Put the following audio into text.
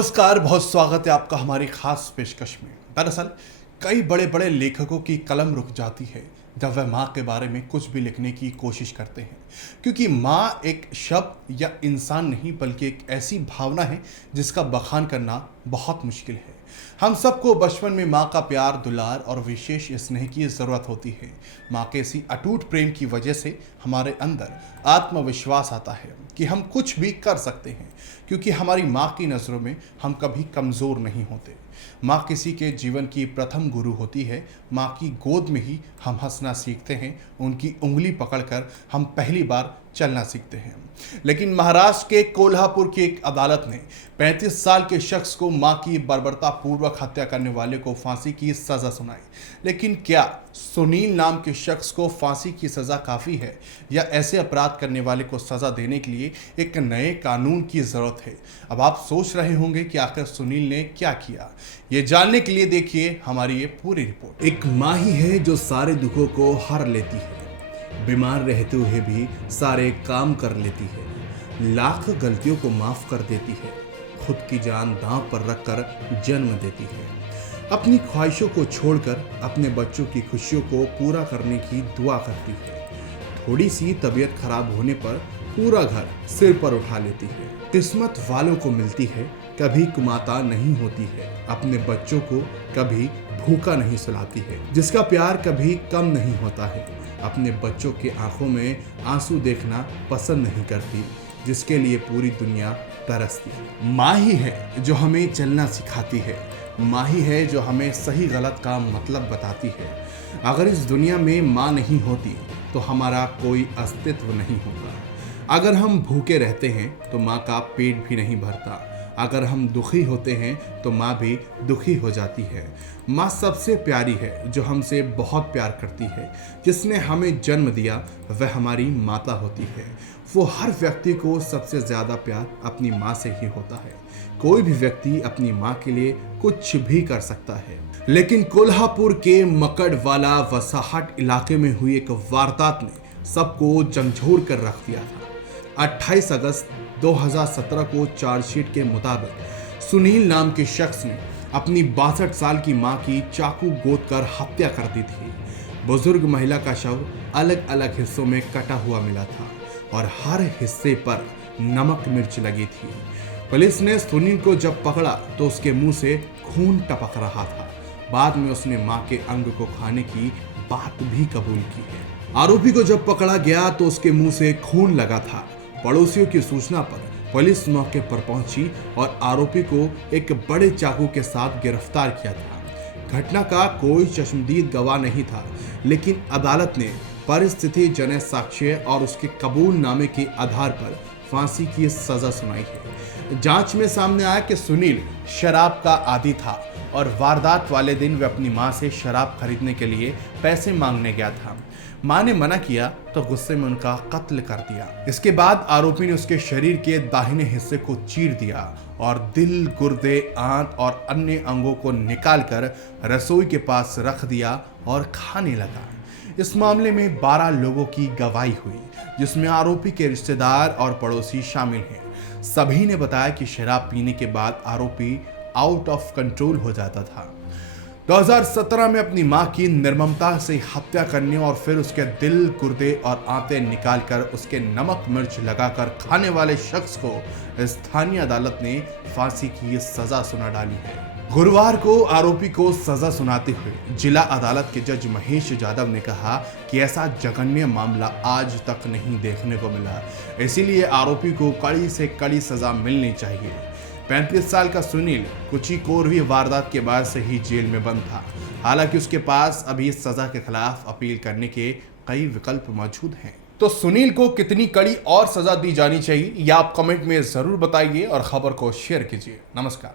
नमस्कार, बहुत स्वागत है आपका हमारी खास पेशकश में। दरअसल कई बड़े बड़े लेखकों की कलम रुक जाती है जब वह माँ के बारे में कुछ भी लिखने की कोशिश करते हैं, क्योंकि माँ एक शब्द या इंसान नहीं बल्कि एक ऐसी भावना है जिसका बखान करना बहुत मुश्किल है। हम सबको बचपन में माँ का प्यार, दुलार और विशेष स्नेह की ज़रूरत होती है। माँ के इसी अटूट प्रेम की वजह से हमारे अंदर आत्मविश्वास आता है कि हम कुछ भी कर सकते हैं, क्योंकि हमारी माँ की नज़रों में हम कभी कमज़ोर नहीं होते। माँ किसी के जीवन की प्रथम गुरु होती है। माँ की गोद में ही हम हंसना सीखते हैं, उनकी उंगली पकड़कर हम पहली बार चलना सीखते हैं। लेकिन महाराष्ट्र के कोल्हापुर की एक अदालत ने 35 साल के शख्स को मां की बर्बरतापूर्वक हत्या करने वाले को फांसी की सजा सुनाई। लेकिन क्या सुनील नाम के शख्स को फांसी की सजा काफ़ी है, या ऐसे अपराध करने वाले को सजा देने के लिए एक नए कानून की ज़रूरत है? अब आप सोच रहे होंगे कि आखिर सुनील ने क्या किया। ये जानने के लिए देखिए हमारी ये पूरी रिपोर्ट। एक माँ ही है जो सारे दुखों को हर लेती है, बीमार रहते हुए भी सारे काम कर लेती है, लाख गलतियों को माफ कर देती है, खुद की जान दांव पर रखकर जन्म देती है, अपनी ख्वाहिशों को छोड़कर अपने बच्चों की खुशियों को पूरा करने की दुआ करती है, थोड़ी सी तबीयत खराब होने पर पूरा घर सिर पर उठा लेती है, किस्मत वालों को मिलती है, कभी कुमाता नहीं होती है, अपने बच्चों को कभी भूखा नहीं सुलाती है, जिसका प्यार कभी कम नहीं होता है, अपने बच्चों के आंखों में आंसू देखना पसंद नहीं करती, जिसके लिए पूरी दुनिया तरसती है। माँ ही है जो हमें चलना सिखाती है, माँ ही है जो हमें सही गलत का मतलब बताती है। अगर इस दुनिया में माँ नहीं होती तो हमारा कोई अस्तित्व नहीं होता। अगर हम भूखे रहते हैं तो माँ का पेट भी नहीं भरता। अगर हम दुखी होते हैं तो माँ भी दुखी हो जाती है। माँ सबसे प्यारी है जो हमसे बहुत प्यार करती है। जिसने हमें जन्म दिया वह हमारी माता होती है। वो हर व्यक्ति को सबसे ज़्यादा प्यार अपनी माँ से ही होता है। कोई भी व्यक्ति अपनी माँ के लिए कुछ भी कर सकता है, लेकिन कोल्हापुर के मकड़वाला वसाहट इलाके में हुई एक वारदात ने सबको झंझोर कर रख दिया था। 28 अगस्त 2017 को चार्जशीट के मुताबिक सुनील नाम के शख्स ने अपनी 62 साल की मां की चाकू गोद कर हत्या कर दी थी। बुजुर्ग महिला का शव अलग अलग हिस्सों में कटा हुआ मिला था और हर हिस्से पर नमक मिर्च लगी थी। पुलिस ने सुनील को जब पकड़ा तो उसके मुंह से खून टपक रहा था। बाद में उसने मां के अंग को खाने की बात भी कबूल की है। आरोपी को जब पकड़ा गया तो उसके मुंह से खून लगा था। पड़ोसियों की सूचना पर पुलिस मौके पर पहुंची और आरोपी को एक बड़े चाकू के साथ गिरफ्तार किया था। घटना का कोई चश्मदीद गवाह नहीं था, लेकिन अदालत ने परिस्थिति जनित साक्ष्य और उसके कबूलनामे के आधार पर फांसी की सजा सुनाई है। जांच में सामने आया कि सुनील शराब का आदी था और वारदात वाले दिन वह अपनी मां से शराब खरीदने के लिए पैसे मांगने गया था। मां ने मना किया तो गुस्से में उनका कत्ल कर दिया। इसके बाद आरोपी ने उसके शरीर के दाहिने हिस्से को चीर दिया और दिल, गुर्दे, आंत और अन्य अंगों को निकालकर रसोई के पास रख दिया और खाने लगा। इस मामले में 12 लोगों की गवाही हुई, जिसमें आरोपी के रिश्तेदार और पड़ोसी शामिल हैं। सभी ने बताया कि शराब पीने के बाद आरोपी आउट ऑफ कंट्रोल हो जाता था। 2017 में अपनी मां की निर्ममता से हत्या करने और फिर उसके दिल, गुर्दे और आंतें निकालकर उसके नमक मिर्च लगाकर खाने वाले शख्स को स्थानीय अदालत ने फांसी की सजा सुना डाली है। गुरुवार को आरोपी को सजा सुनाते हुए जिला अदालत के जज महेश यादव ने कहा कि ऐसा जघन्य मामला आज तक नहीं देखने को मिला, इसीलिए आरोपी को कड़ी से कड़ी सजा मिलनी चाहिए। 35 साल का सुनील कुछ ही कोरवी वारदात के बाद से ही जेल में बंद था। हालांकि उसके पास अभी इस सजा के खिलाफ अपील करने के कई विकल्प मौजूद हैं। तो सुनील को कितनी कड़ी और सजा दी जानी चाहिए, यह आप कमेंट में जरूर बताइए और खबर को शेयर कीजिए। नमस्कार।